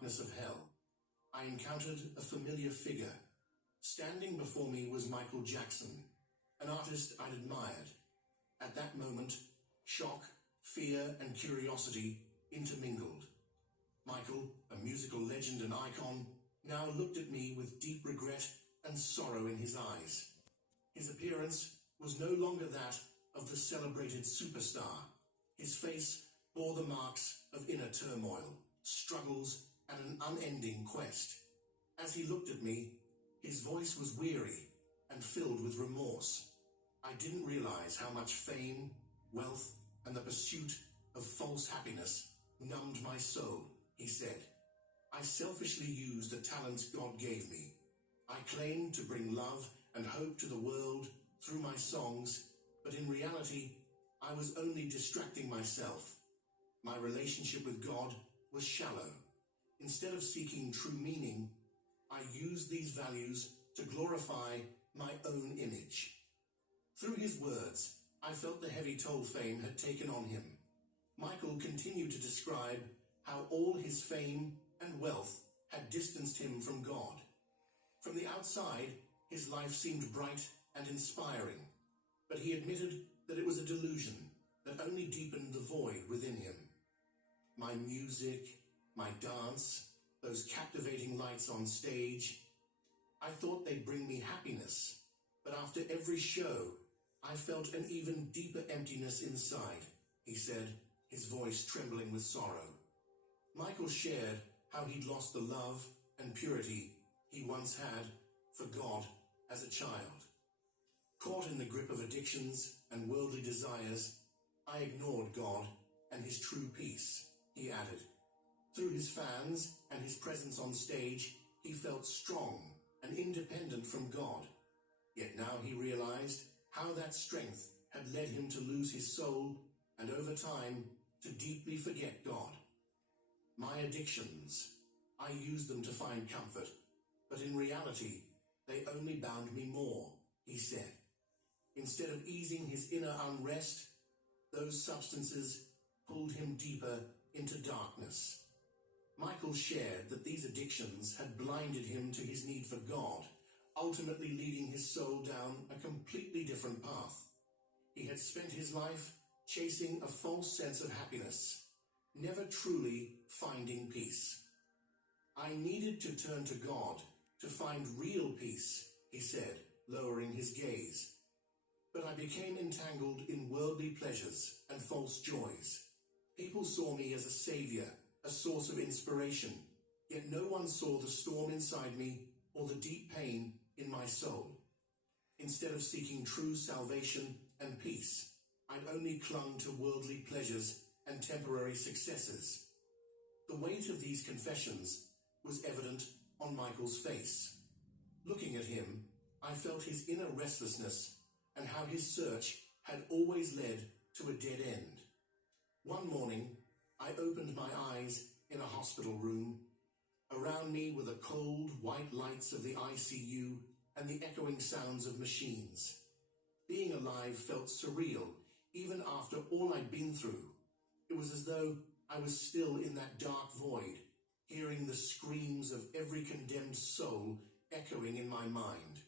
darkness of hell, I encountered a familiar figure. Standing before me was Michael Jackson, an artist I'd admired. At that moment, shock, fear, and curiosity intermingled. Michael, a musical legend and icon, now looked at me with deep regret and sorrow in his eyes. His appearance was no longer that of the celebrated superstar. His face bore the marks of inner turmoil, struggles, and an unending quest. As he looked at me, his voice was weary and filled with remorse. I didn't realize how much fame, wealth, and the pursuit of false happiness numbed my soul, he said. I selfishly used the talents God gave me. I claimed to bring love and hope to the world through my songs, but in reality, I was only distracting myself. My relationship with God was shallow. Instead of seeking true meaning, I used these values to glorify my own image. Through his words, I felt the heavy toll fame had taken on him. Michael continued to describe how all his fame and wealth had distanced him from God. From the outside, his life seemed bright and inspiring, but he admitted that it was a delusion that only deepened the void within him. My music, my dance, those captivating lights on stage, I thought they'd bring me happiness, but after every show, I felt an even deeper emptiness inside, he said, his voice trembling with sorrow. Michael shared how he'd lost the love and purity he once had for God as a child. Caught in the grip of addictions and worldly desires, I ignored God and his true peace, he added. Through his fans and his presence on stage, he felt strong and independent from God. Yet now he realized how that strength had led him to lose his soul and over time to deeply forget God. My addictions, I used them to find comfort, but in reality, they only bound me more, he said. Instead of easing his inner unrest, those substances pulled him deeper into darkness. Michael shared that these addictions had blinded him to his need for God, ultimately leading his soul down a completely different path. He had spent his life chasing a false sense of happiness, never truly finding peace. I needed to turn to God to find real peace, he said, lowering his gaze. But I became entangled in worldly pleasures and false joys. People saw me as a savior, a source of inspiration, yet no one saw the storm inside me or the deep pain in my soul. Instead of seeking true salvation and peace, I'd only clung to worldly pleasures and temporary successes. The weight of these confessions was evident on Michael's face. Looking at him, I felt his inner restlessness and how his search had always led to a dead end. One morning, I opened my eyes in a hospital room. Around me were the cold, white lights of the ICU and the echoing sounds of machines. Being alive felt surreal, even after all I'd been through. It was as though I was still in that dark void, hearing the screams of every condemned soul echoing in my mind.